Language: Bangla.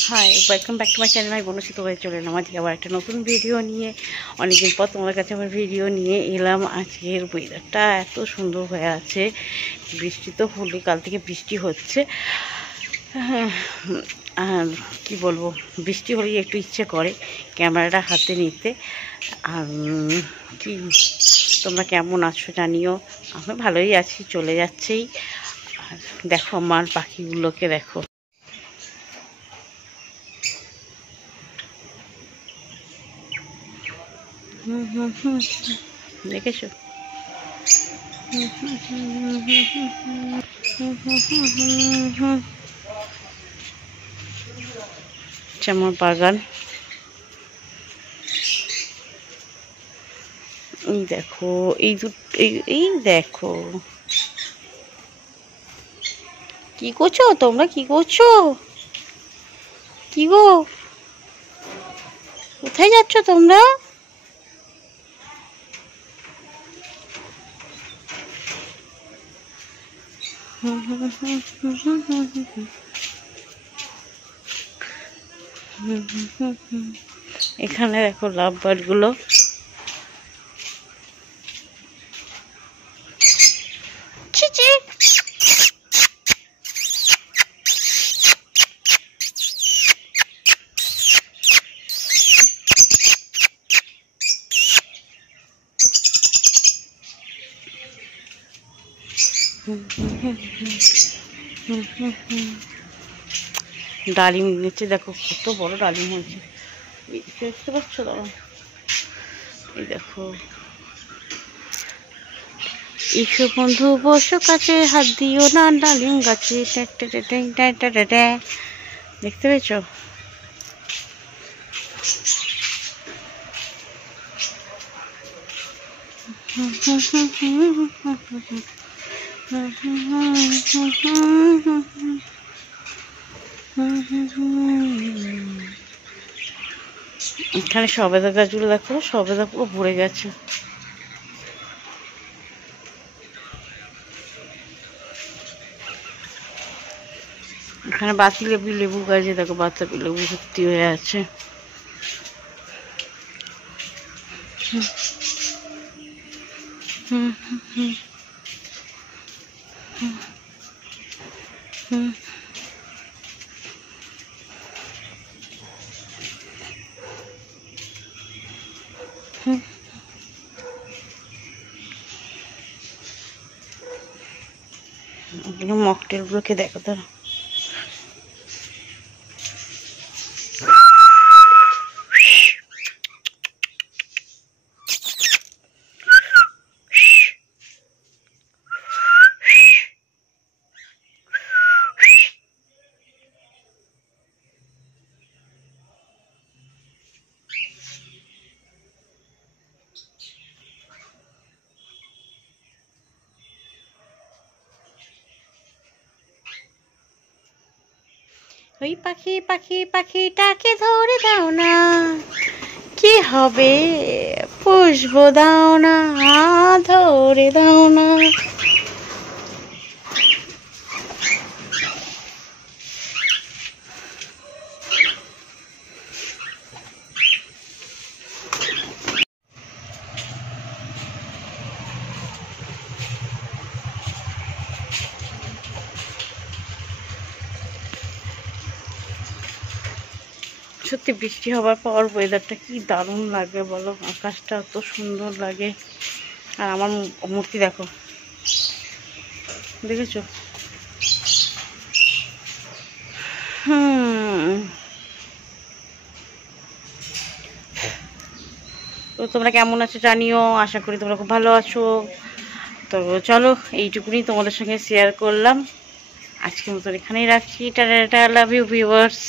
High, welcome back to my channel. আমি বনশ্রী, তোমাদের চলে এলাম আজকে আবার একটা নতুন ভিডিও নিয়ে। অনেকদিন পর তোমাদের কাছে আমার ভিডিও নিয়ে এলাম। আজকের ওয়েদারটা এত সুন্দর হয়ে আছে, বৃষ্টি তো হলে, কাল থেকে বৃষ্টি হচ্ছে। আর কি বলবো, বৃষ্টি হলেই একটু ইচ্ছে করে ক্যামেরাটা হাতে নিতে। আর কি, তোমরা কেমন আছো জানিও। আমি ভালোই আছি, চলে যাচ্ছেই। আর দেখো আমার পাখিগুলোকে দেখো। দেখেছো? আমার বাগান, এই দেখো, এই দেখো কি করছো তোমরা, কি করছো, কি গো, কোথায় যাচ্ছ তোমরা? এখানে দেখো লাভ বার্ড গুলো। ডালিম নিচে দেখো কত বড় ডালিম হয়েছে, দেখতে পাচ্ছ? দাঁড়াও, এই দেখো। এসো বন্ধু বসো কাছে, হাত দিও না ডালিম গাছে। দেখতে পেয়েছো? এখানে সবেদা গাছগুলো দেখো, সবেদা পুরো ভরে গেছে। এখানে লেবু গাছে দেখো, বাতাবি লেবু ভর্তি হয়ে আছে। মকটেল গুলোকে দেখো তারা। ওই পাখি পাখি পাখিটাকে ধরে দাও না, কি হবে পুষবো, দাও না ধরে দাও না। সত্যি বৃষ্টি হবার পর ওয়েদারটা কি দারুণ লাগে বলো, আকাশটা এত সুন্দর লাগে। আর আমার মূর্তি দেখো, দেখেছো? তো তোমরা কেমন আছো জানিও, আশা করি তোমরা খুব ভালো আছো। তো চলো, এইটুকুনি তোমাদের সঙ্গে শেয়ার করলাম। আজকের মতন এখানেই রাখছি। Tata, love you viewers.